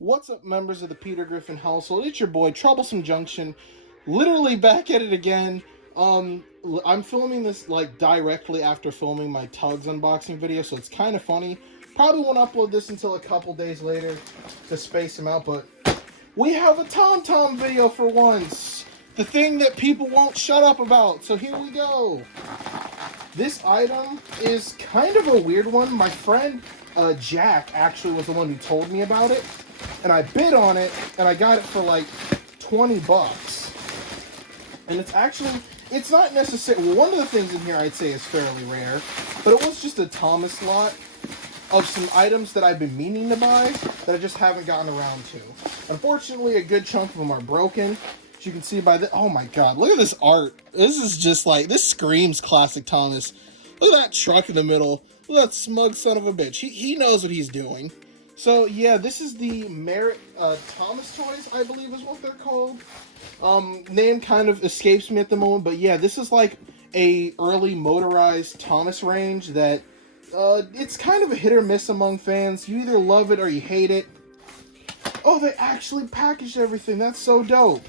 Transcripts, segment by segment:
What's up, members of the Peter Griffin household? It's your boy, Troublesome Junction, literally back at it again. I'm filming this, like, directly after filming my Tugs unboxing video, so it's kind of funny. Probably won't upload this until a couple days later to space them out, but we have a TomTom video for once. The thing that people won't shut up about, so here we go. This item is kind of a weird one. My friend, Jack, actually was the one who told me about it. And I bid on it, and I got it for like 20 bucks. And it's not necessarily, one of the things in here I'd say is fairly rare, but it was just a Thomas lot of some items that I've been meaning to buy that I just haven't gotten around to. Unfortunately, a good chunk of them are broken. As you can see by the, oh my god, look at this art. This is just like, this screams classic Thomas. Look at that truck in the middle. Look at that smug son of a bitch. He knows what he's doing. So yeah, this is the Merit Thomas toys, I believe is what they're called. Name kind of escapes me at the moment, but yeah, this is like a early motorized Thomas range that it's kind of a hit or miss among fans. You either love it or you hate it. Oh, they actually packaged everything. That's so dope.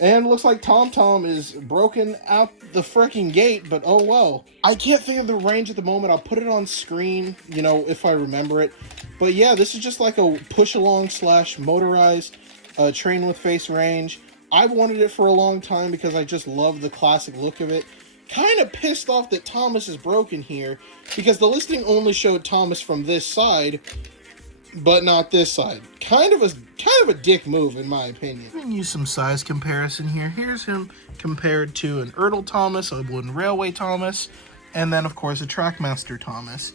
And looks like TomTom is broken out the freaking gate, but oh well. I can't think of the range at the moment. I'll put it on screen, you know, if I remember it. But yeah, this is just like a push-along / motorized train with face range. I've wanted it for a long time because I just love the classic look of it. Kind of pissed off that Thomas is broken here because the listing only showed Thomas from this side, but not this side. Kind of a dick move, in my opinion. I'm gonna use some size comparison here. Here's him compared to an Ertl Thomas, a Wooden Railway Thomas, and then of course a Trackmaster Thomas.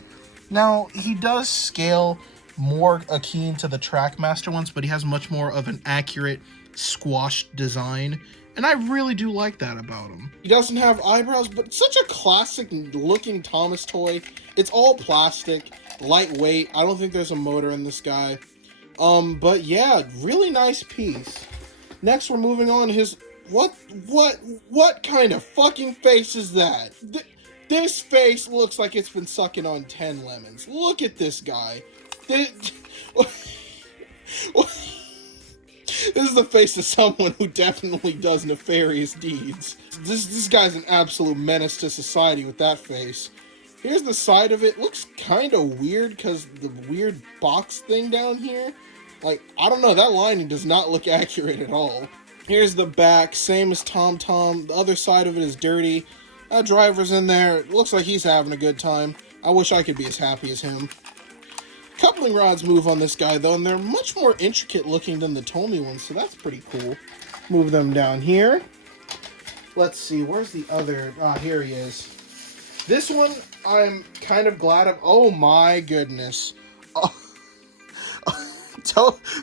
Now he does scale more akin to the Trackmaster ones, but he has much more of an accurate squashed design, and I really do like that about him. He doesn't have eyebrows, but such a classic looking Thomas toy. It's all plastic, lightweight. I don't think there's a motor in this guy. But yeah, really nice piece. Next, we're moving on. What kind of fucking face is that? This face looks like it's been sucking on 10 lemons. Look at this guy. This is the face of someone who definitely does nefarious deeds. This guy's an absolute menace to society with that face. Here's the side of it. Looks kind of weird because the weird box thing down here. Like, I don't know, that lining does not look accurate at all. Here's the back, same as TomTom. The other side of it is dirty. That driver's in there. It looks like he's having a good time. I wish I could be as happy as him. Coupling rods move on this guy though, and they're much more intricate looking than the Tomy ones, so that's pretty cool. Move them down here. Let's see, where's the other? Ah, here he is. This one, I'm kind of glad of. Oh my goodness.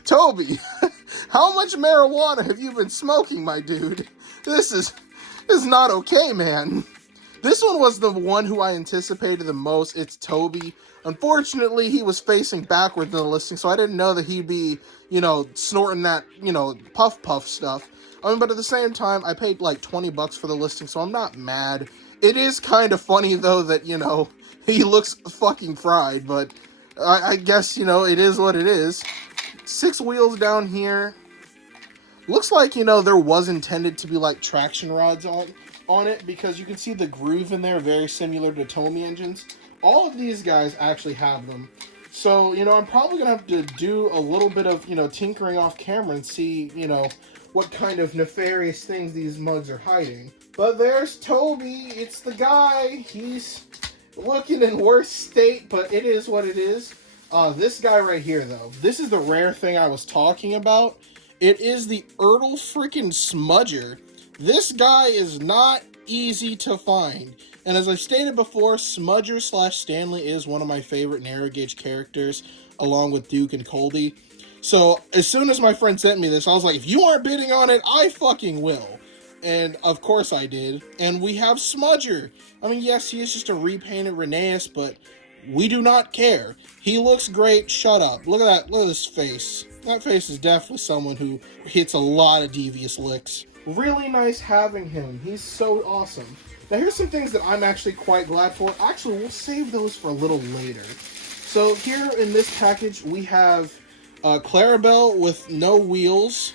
Toby, how much marijuana have you been smoking, my dude? This is not okay, man. This one was the one who I anticipated the most. It's Toby. Unfortunately, he was facing backward in the listing, so I didn't know that he'd be, you know, snorting that, you know, puff stuff. I mean, but at the same time, I paid like 20 bucks for the listing, so I'm not mad. It is kind of funny, though, that, you know, he looks fucking fried, but I guess, you know, it is what it is. 6 wheels down here. Looks like, you know, there was intended to be, like, traction rods on it, because you can see the groove in there, very similar to Tomy engines. All of these guys actually have them. So, you know, I'm probably going to have to do a little bit of, you know, tinkering off camera and see, you know, what kind of nefarious things these mugs are hiding. But there's Toby. It's the guy. He's looking in worse state, but it is what it is. This guy right here, though. This is the rare thing I was talking about. It is the Ertl freaking Smudger. This guy is not easy to find. And as I've stated before, Smudger / Stanley is one of my favorite narrow gauge characters, along with Duke and Coldy. So as soon as my friend sent me this, I was like, if you aren't bidding on it, I fucking will. And of course I did. And we have Smudger. I mean, yes, he is just a repainted Rheneas, but we do not care. He looks great. Shut up. Look at that. Look at this face. That face is definitely someone who hits a lot of devious licks. Really nice having him. He's so awesome. Now here's some things that I'm actually quite glad for. Actually, we'll save those for a little later. So here in this package, we have Clarabelle with no wheels,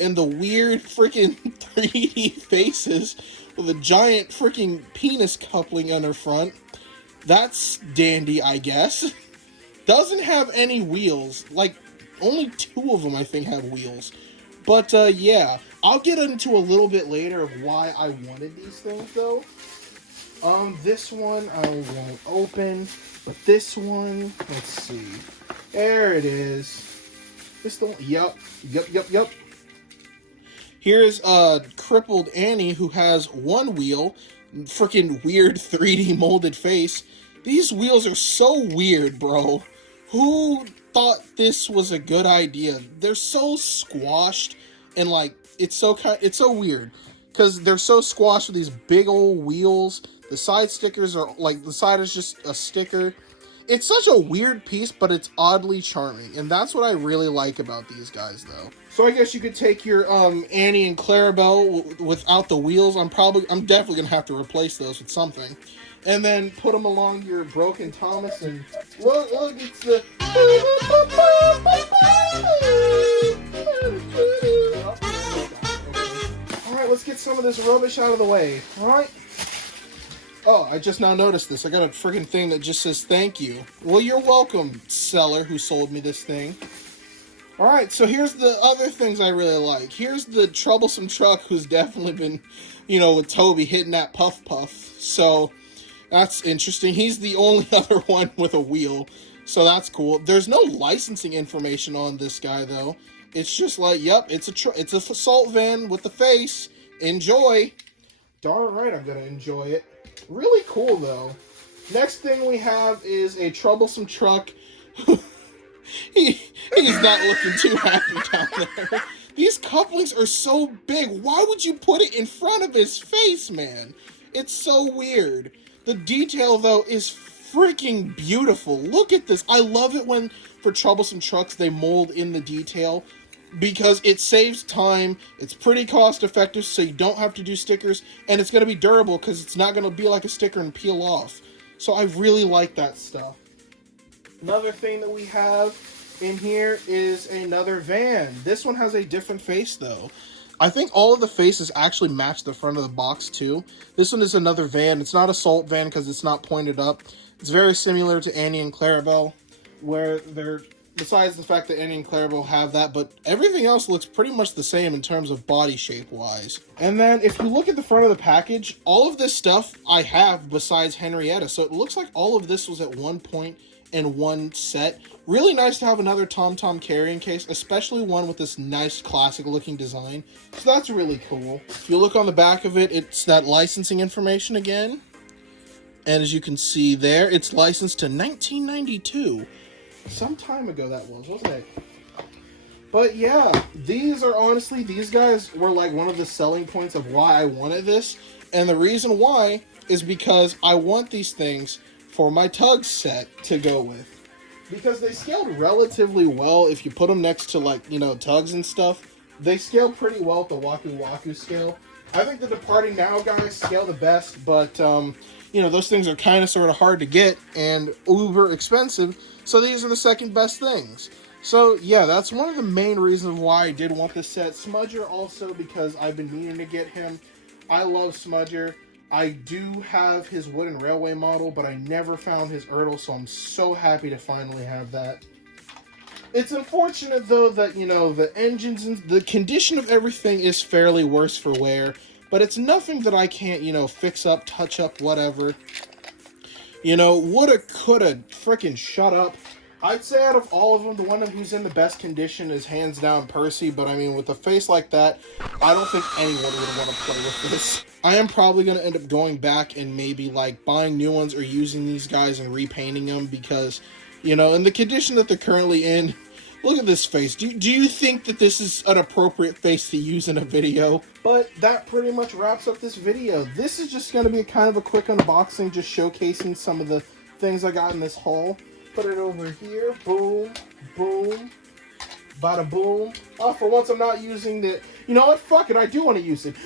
and the weird freaking 3D faces with a giant freaking penis coupling on her front. That's dandy, I guess. Doesn't have any wheels. Like, only 2 of them, I think, have wheels. But, yeah. I'll get into a little bit later of why I wanted these things, though. This one I won't open. But this one, let's see. There it is. This the one. Yup. Here's, crippled Annie, who has 1 wheel. Freaking weird 3D molded face. These wheels are so weird, bro. Who thought this was a good idea? They're so squashed, and like it's so weird because they're so squashed with these big old wheels. The side stickers are like, the side is just a sticker. It's such a weird piece, but it's oddly charming, and that's what I really like about these guys, though. So I guess you could take your Annie and Clarabelle without the wheels. I'm definitely gonna have to replace those with something, and then put them along your broken Thomas. And look, it's the. All right, let's get some of this rubbish out of the way. All right. Oh, I just now noticed this. I got a freaking thing that just says thank you. Well, you're welcome, seller who sold me this thing. Alright, so here's the other things I really like. Here's the troublesome truck who's definitely been, with Toby hitting that puff. So, that's interesting. He's the only other one with a wheel. So that's cool. There's no licensing information on this guy, though. It's just like, yep, it's a assault van with the face. Enjoy. Darn right I'm going to enjoy it. Really cool, though. Next thing we have is a troublesome truck. He's not looking too happy down there. These couplings are so big. Why would you put it in front of his face, man? It's so weird. The detail, though, is freaking beautiful. Look at this. I love it when, for troublesome trucks, they mold in the detail, because it saves time, it's pretty cost effective, so you don't have to do stickers, and it's going to be durable because it's not going to be like a sticker and peel off. So I really like that stuff. Another thing that we have in here is another van. This one has a different face, though. I think all of the faces actually match the front of the box, too. This one is another van. It's not assault van because it's not pointed up. It's very similar to Annie and Clarabelle, where they're, besides the fact that Annie and Clarabelle have that, but everything else looks pretty much the same in terms of body shape-wise. And then, if you look at the front of the package, all of this stuff I have besides Henrietta, so it looks like all of this was at one point in one set. Really nice to have another TomTom carrying case, especially one with this nice classic-looking design. So that's really cool. If you look on the back of it, it's that licensing information again. And as you can see there, it's licensed to 1992. Some time ago that was, wasn't it? But yeah, these guys were like one of the selling points of why I wanted this. And the reason why is because I want these things for my Tug set to go with. Because they scaled relatively well if you put them next to, like, Tugs and stuff. They scale pretty well at the Waku Waku scale. I think the Departing Now guys scale the best, but, those things are kind of sort of hard to get and uber expensive. So these are the second best things. So, yeah, that's one of the main reasons why I did want this set. Smudger also, because I've been meaning to get him. I love Smudger. I do have his wooden railway model, but I never found his Ertl, so I'm so happy to finally have that. It's unfortunate, though, that, the engines and the condition of everything is fairly worse for wear, but it's nothing that I can't, fix up, touch up, whatever. Woulda, coulda, frickin' shut up. I'd say out of all of them, the one who's in the best condition is hands down Percy, but I mean, with a face like that, I don't think anyone would want to play with this. I am probably going to end up going back and maybe, like, buying new ones or using these guys and repainting them because, in the condition that they're currently in, look at this face. Do you think that this is an appropriate face to use in a video? But that pretty much wraps up this video. This is just going to be kind of a quick unboxing, just showcasing some of the things I got in this haul. Put it over here. Boom. Boom. Bada boom. Oh, for once I'm not using the... You know what? Fuck it. I do want to use it.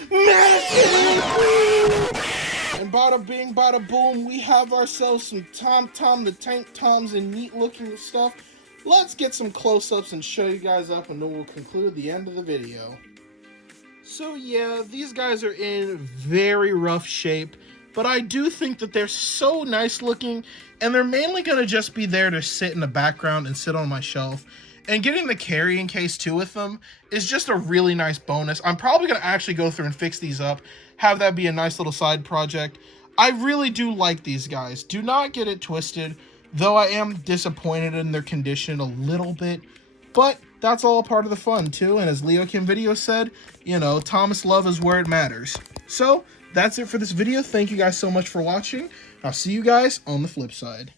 And bada bing, bada boom. We have ourselves some TomTom the Tank Toms and neat looking stuff. let's get some close-ups and show you guys up, and then we'll conclude the end of the video. So yeah, these guys are in very rough shape, but I do think that they're so nice looking, and they're mainly going to just be there to sit in the background and sit on my shelf. And getting the carrying case too with them is just a really nice bonus. I'm probably going to actually go through and fix these up, have that be a nice little side project. I really do like these guys. Do not get it twisted, though I am disappointed in their condition a little bit. But that's all part of the fun too, and as Leo Kim Video said, you know, Thomas love is where it matters. So that's it for this video. Thank you guys so much for watching. I'll see you guys on the flip side.